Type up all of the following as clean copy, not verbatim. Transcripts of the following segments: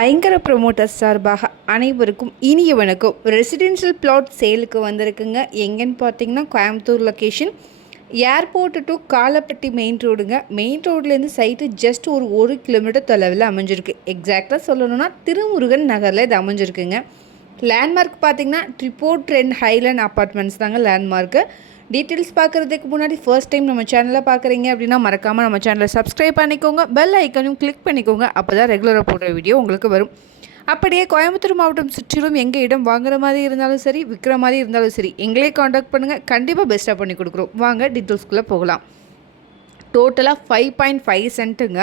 ஐங்கர promoters சார்பாக அனைவருக்கும் இனிய வணக்கம். ரெசிடென்ஷியல் பிளாட் சேலுக்கு வந்திருக்குங்க. எங்கன்னு பார்த்தீங்கன்னா Coimbatore location, airport to Kalapatti main ரோடுங்க. மெயின் ரோட்லேருந்து சைட்டு ஜஸ்ட் ஒரு கிலோமீட்டர் தொலைவில் அமைஞ்சிருக்கு. எக்ஸாக்டாக சொல்லணும்னா திருமுருகன் நகரில் இது அமைஞ்சிருக்குங்க. லேண்ட்மார்க் பார்த்தீங்கன்னா ட்ரிப்போர்ட் ஹைலேண்ட் அப்பார்ட்மெண்ட்ஸ் தாங்க லேண்ட்மார்க்கு. டீட்டெயில்ஸ் பார்க்குறதுக்கு முன்னாடி ஃபர்ஸ்ட் டைம் நம்ம சேனலை பார்க்குறீங்க அப்படின்னா மறக்காமல் நம்ம சேனலை சப்ஸ்கிரைப் பண்ணிக்கோங்க, பெல் ஐக்கனையும் கிளிக் பண்ணிக்கோங்க. அப்போ தான் ரெகுலராக போடுற வீடியோ உங்களுக்கு வரும். அப்படியே கோயம்புத்தூர் மாவட்டம் சுற்றிலும் எங்கள் இடம் வாங்குற மாதிரி இருந்தாலும் சரி, விற்கிற மாதிரி இருந்தாலும் சரி, எங்களே காண்டாக்ட் பண்ணுங்கள். கண்டிப்பாக பெஸ்ட்டாக பண்ணி கொடுக்குறோம். வாங்க டீட்டெயில்ஸ்குள்ளே போகலாம். டோட்டலாக 5.5 சென்ட்டுங்க.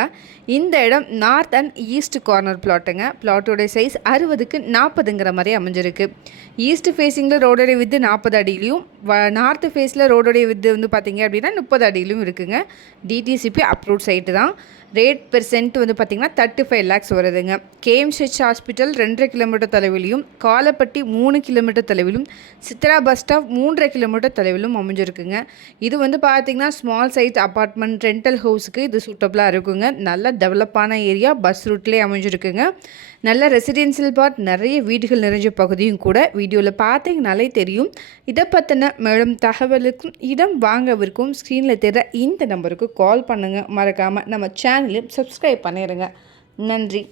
இந்த இடம் நார்த் அண்ட் ஈஸ்ட் கார்னர் பிளாட்டுங்க. பிளாட்டோடைய சைஸ் 60க்கு 40ங்கிற மாதிரி அமைஞ்சிருக்கு. ஈஸ்ட் ஃபேஸிங்கில் ரோடோடைய வித்து 40 அடியிலையும், நார்த் ஃபேஸில் ரோடோடைய வித்து வந்து பார்த்திங்க அப்படின்னா 30 அடியிலும் இருக்குங்க. டிடிசிபி அப்ரூவ்ட் சைட்டு தான். ரேட் பெர் சென்ட் வந்து பார்த்திங்கன்னா 35 lakhs வருதுங்க. கேஎம்சிஹெச் ஹாஸ்பிட்டல் 2.5 கிலோமீட்டர் தொலைவிலும், காலப்பட்டி 3 கிலோமீட்டர் தொலைவிலும், சித்ரா பஸ் ஸ்டாப் 3.5 கிலோமீட்டர் தொலைவிலும் அமைஞ்சிருக்குங்க. இது வந்து பார்த்திங்கன்னா ஸ்மால் சைஸ் அப்பார்ட்மெண்ட் ரெண்டல் ஹவுஸுக்கு இது சூட்டபுளாக இருக்குங்க. நல்ல டெவலப்பான ஏரியா, பஸ் ரூட்லேயே அமைஞ்சிருக்குங்க. நல்ல ரெசிடென்சியல் பார்ட், நிறைய வீடுகள் நிறைஞ்ச பகுதியும் கூட. வீடியோவில் பார்த்தீங்கனாலே தெரியும். இதை பற்றின மேலும் தகவலுக்கும் இடம் வாங்கவிருக்கும் ஸ்க்ரீனில் தெரிய இந்த நம்பருக்கு கால் பண்ணுங்கள். மறக்காமல் நம்ம சேனலையும் சப்ஸ்கிரைப் பண்ணிடுங்க. நன்றி.